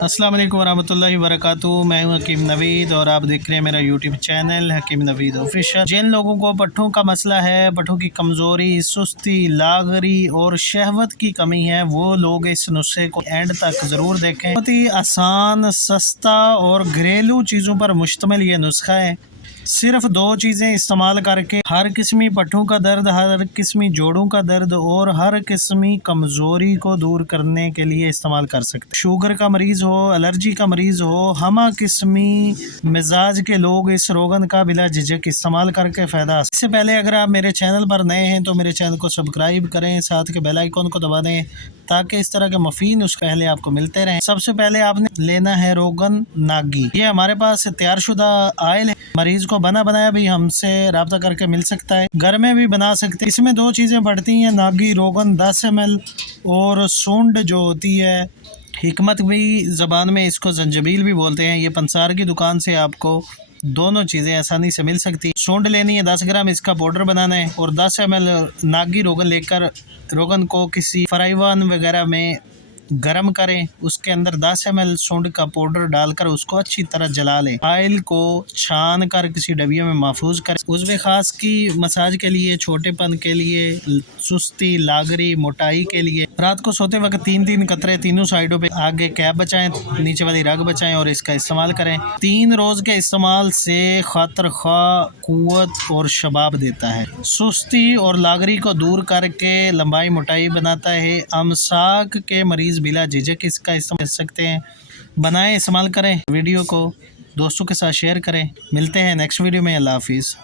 अस्सलाम वालेकुम वरहमतुल्लाहि वबरकातुहू। मैं हूं हकीम नवीद और आप देख रहे हैं मेरा यूट्यूब चैनल हकीम नवीद ऑफिशियल। जिन लोगों को पट्ठों का मसला है, पट्ठों की कमज़ोरी, सुस्ती, लागरी और शहवत की कमी है, वो लोग इस नुस्खे को एंड तक ज़रूर देखें। बहुत ही आसान, सस्ता और घरेलू चीज़ों पर मुश्तमिल ये नुस्खा है। सिर्फ दो चीज़ें इस्तेमाल करके हर किस्मी पट्ठों का दर्द, हर किस्मी जोड़ों का दर्द और हर किस्मी कमज़ोरी को दूर करने के लिए इस्तेमाल कर सकते। शुगर का मरीज़ हो, एलर्जी का मरीज़ हो, हमा किस्मी मिजाज के लोग इस रोगन का बिला झिझक इस्तेमाल करके फ़ायदा। इससे पहले अगर आप मेरे चैनल पर नए हैं तो मेरे चैनल को सब्सक्राइब करें, साथ के बेल आइकन को दबा दें ताकि इस तरह के मफीद नुस्खे पहले आपको मिलते रहें। सबसे पहले आपने लेना है रोगन नागी। ये हमारे पास तैयार शुदा आयल है। मरीज को बना बनाया भी हमसे रब्ता करके मिल सकता है, घर में भी बना सकते हैं। इसमें दो चीज़ें पड़ती हैं, नागी रोगन 10 ml और सूंड जो होती है, हिकमत भी ज़बान में इसको जंजबील भी बोलते हैं। ये पंसार की दुकान से आपको दोनों चीज़ें आसानी से मिल सकती है। सूंड लेनी है 10 ग्राम, इसका पाउडर बनाना है और 10 ml नागी रोगन लेकर रोगन को किसी फ्राईवान वगैरह में गरम करें। उसके अंदर 10 ml सूंड का पाउडर डालकर उसको अच्छी तरह जला लें। ऑयल को छान कर किसी डबिया में महफूज करें। उज़्व खास की मसाज के लिए, छोटेपन के लिए, सुस्ती, लागरी, मोटाई के लिए रात को सोते वक्त 3-3 कतरे तीनों साइडों पे, आगे कैप बचाएं, नीचे वाली रग बचाएं और इसका इस्तेमाल करें। 3 रोज़ के इस्तेमाल से खातर खा, कुव्वत और शबाब देता है। सुस्ती और लागरी को दूर करके लंबाई मोटाई बनाता है। अमसाक के मरीज़ बिला झिझक इसका इस्तेमाल कर सकते हैं। बनाएं, इस्तेमाल करें। वीडियो को दोस्तों के साथ शेयर करें। मिलते हैं नेक्स्ट वीडियो में। अल्लाह हाफिज़।